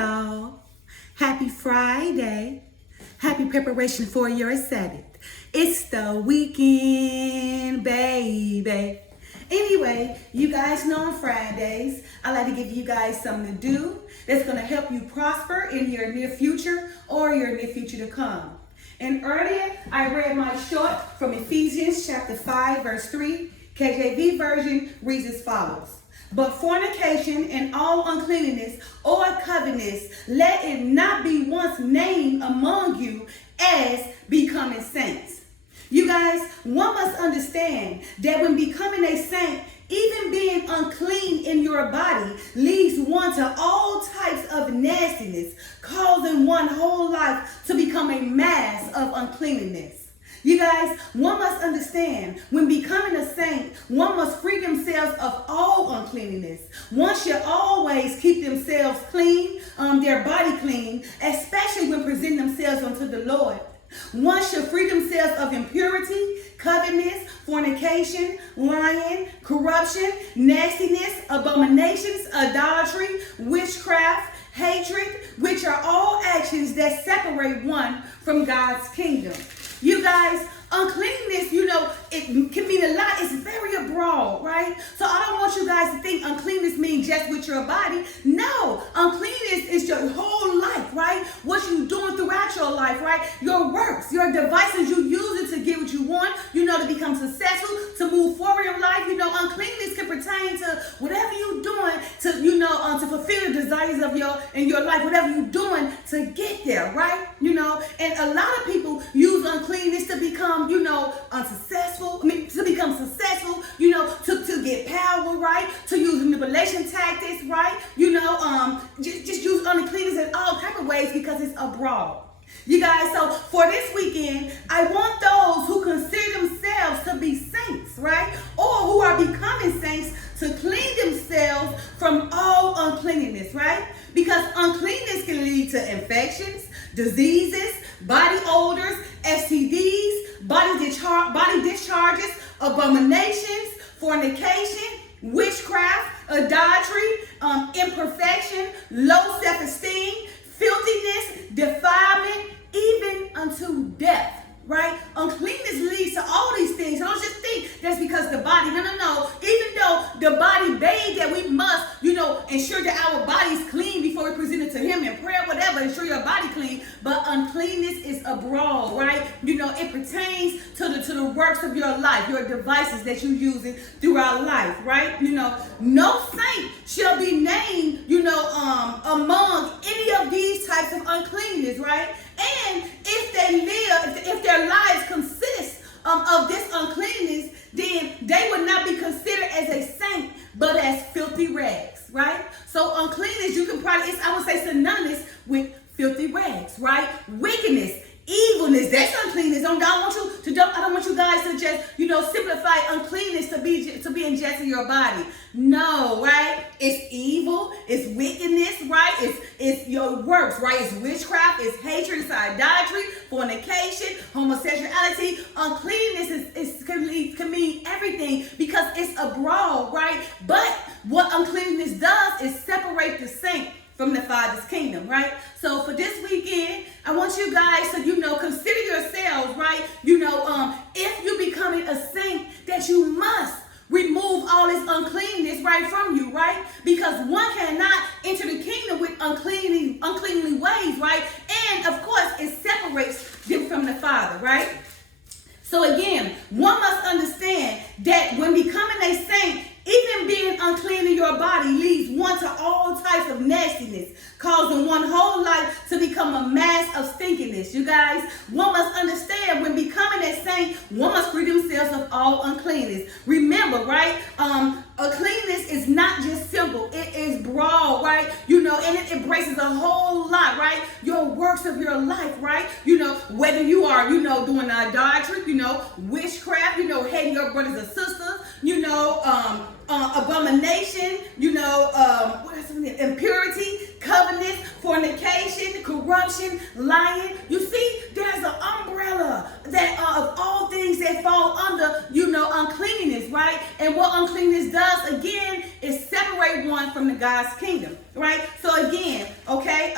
y'all. Happy Friday. Happy preparation for your Sabbath. It's the weekend, baby. Anyway, you guys know on Fridays, I like to give you guys something to do that's going to help you prosper in your near future or your near future to come. And earlier, I read my short from Ephesians chapter 5, verse 3. KJV version reads as follows. But fornication and all uncleanness or covetousness, let it not be once named among you as becoming saints. You guys, one must understand that when becoming a saint, even being unclean in your body leads one to all types of nastiness, causing one whole life to become a mass of uncleanness. You guys, one must understand, when becoming a saint, one must free themselves of all uncleanness. One should always keep themselves clean, their body clean, especially when presenting themselves unto the Lord. One should free themselves of impurity, covetousness, fornication, lying, corruption, nastiness, abominations, adultery, witchcraft, hatred, which are all actions that separate one from God's kingdom. You guys, uncleanness, it can mean a lot. It's very broad, right? So I don't want you guys to think uncleanness means just with your body. No, uncleanness is your whole life, right? What you're doing throughout your life, right? Your works, your devices, you use it to get what you want, to become successful, to move forward in life. Uncleanness can pertain to whatever you're doing to, to fulfill the desires of your life, whatever you're doing to get there, right? And a lot of people use uncleanness to become, unsuccessful. To become successful, to get power, right? To use manipulation tactics, right? Just use uncleanness in all type of ways because it's abroad. You guys, so for this weekend, I want those who consider themselves to be saints, right? Or who are becoming saints to clean themselves from all uncleanness, right? Because uncleanness can lead to infections, diseases, body odors, STDs, body discharges, abominations, fornication, witchcraft, adultery, imperfection, low self-esteem, filthiness, defilement, even unto death, right? Uncleanness leads to all these things. So don't just think that's because the body. No. Even though the body bathed, that we must, ensure that our body's clean before we present it to Him in prayer, whatever. Ensure your body clean. But uncleanness is abroad, right? It pertains to the works of your life, your devices that you're using throughout life, right? No saint shall be named, among any of these types of uncleanness, right? And if their lives consist of this uncleanness, then they would not be considered as a saint, but as filthy rags, right? So uncleanness, you can probably, I would say synonymous with filthy rags, right? Wickedness, evilness, that's uncleanness. I don't want you guys to just, simplify uncleanness to being just in your body. No, right? It's evil, it's wickedness, right? It's your works, right? It's witchcraft, it's hatred, it's idolatry, fornication, homosexuality. Uncleanness can mean everything because it's abroad, right? But what uncleanness does is separate the saint from the Father's kingdom, right? So for this weekend, I want you guys to, consider yourselves, right? If you're becoming a saint, that you must remove all this uncleanness right from you, right? Because one cannot enter the kingdom with uncleanly ways, right? And of course, it separates them from the Father, right? So again, one must understand that when becoming a saint, even being unclean in your body leads one to all types of nastiness, causing one whole life to become a mass of stinkiness. You guys, one must understand when becoming a saint, one must free themselves of all uncleanness. Remember, right? Uncleanness is not just simple. It is broad, right? And it embraces a whole lot, right? Your works of your life, right? Whether you are, doing idolatry, witchcraft, hating your brothers and sisters, abomination, impurity, covetousness, fornication, corruption, lying. You see, there's an umbrella that of all things that fall under, uncleanness, right? And what uncleanness does, again, is separate one from the God's kingdom, right? So again, Okay,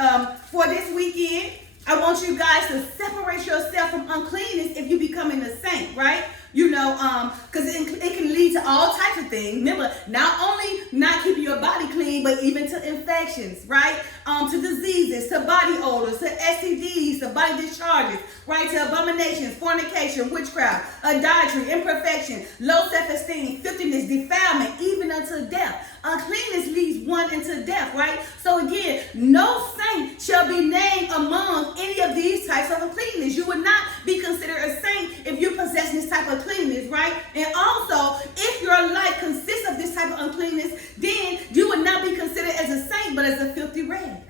for this weekend, I want you guys to separate yourself from uncleanness if you becoming a saint, right? You know, because it can lead to all types of things. Remember, not only not keeping your body clean, but even to infections, right? To diseases, to body odors, to STDs, to body discharges, right? To abominations, fornication, witchcraft, idolatry, imperfection, low self-esteem, filthiness, defilement, even unto death. Uncleanness leads one into death, right? So again, no saint shall be named among any of these types of uncleanness. You would not be considered a saint if you possess this type of cleanness, right? And also, if your life consists of this type of uncleanness, then you would not be considered as a saint, but as a filthy rag,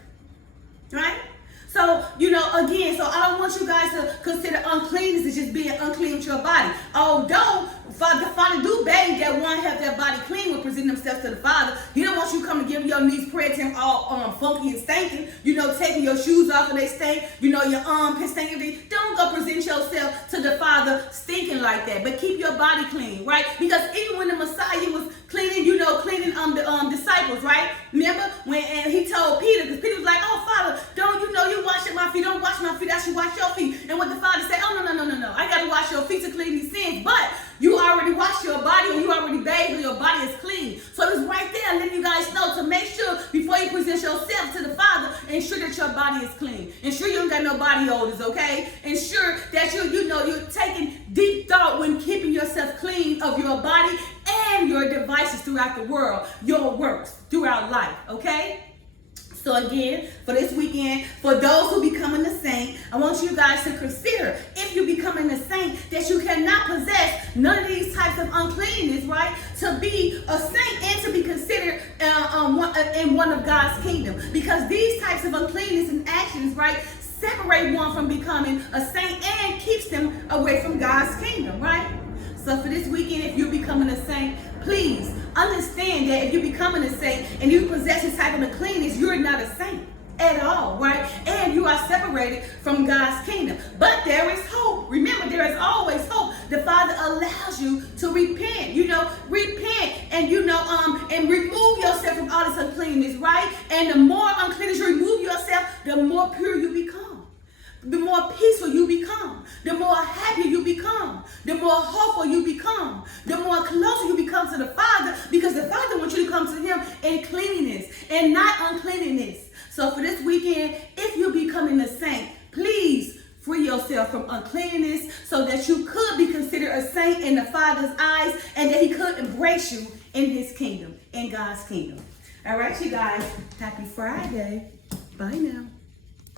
right? So, you know, again, so I don't want you guys to consider uncleanness as just being unclean with your body. Although the Father do beg that one have their body clean when presenting themselves to the Father. He don't want you to come to give your knees prayer to him all funky and stinking, you know, taking your shoes off and they stink, you know, your armpits stinking. Don't go present yourself to the Father stinking like that. But keep your body clean, right? Because even when the Messiah was cleaning, you know, cleaning the disciples, right? Remember when he told Peter, because Peter was like, oh, Father, don't you know you washing my feet? Don't wash my feet. I should wash your feet. And what the Father said, oh, no. I got to wash your feet to clean these sins. But you already washed your body, or you already bathed, or your body is clean. So it's right there letting you guys know to make sure before you present yourself to the Father, ensure that your body is clean. Ensure you don't got no body odors, okay? Ensure that you're taking deep thought when keeping yourself clean of your body and your devices throughout the world, your works throughout life, okay? So again, for this weekend, for those who becoming a saint, I want you guys to consider, if you're becoming a saint, that you cannot possess none of these types of uncleanness, right? To be a saint and to be considered in one of God's kingdom. Because these types of uncleanness and actions, right, separate one from becoming a saint and keeps them away from God's kingdom, right? So for this weekend, if you're becoming a saint, please understand that if you're becoming a saint and you possess this type of uncleanness, you're not a saint at all, right? And you are separated from God's kingdom. But there is hope. Remember, there is always hope. The Father allows you to repent, and remove yourself from all this uncleanness, right? And the more uncleanness you remove yourself, the more pure you become. The more peaceful you become, the more happy you become, the more hopeful you become, the more closer you become to the Father, because the Father wants you to come to him in cleanliness and not uncleanliness. So for this weekend, if you're becoming a saint, please free yourself from uncleanness so that you could be considered a saint in the Father's eyes and that he could embrace you in his kingdom, in God's kingdom. All right, you guys, happy Friday. Bye now.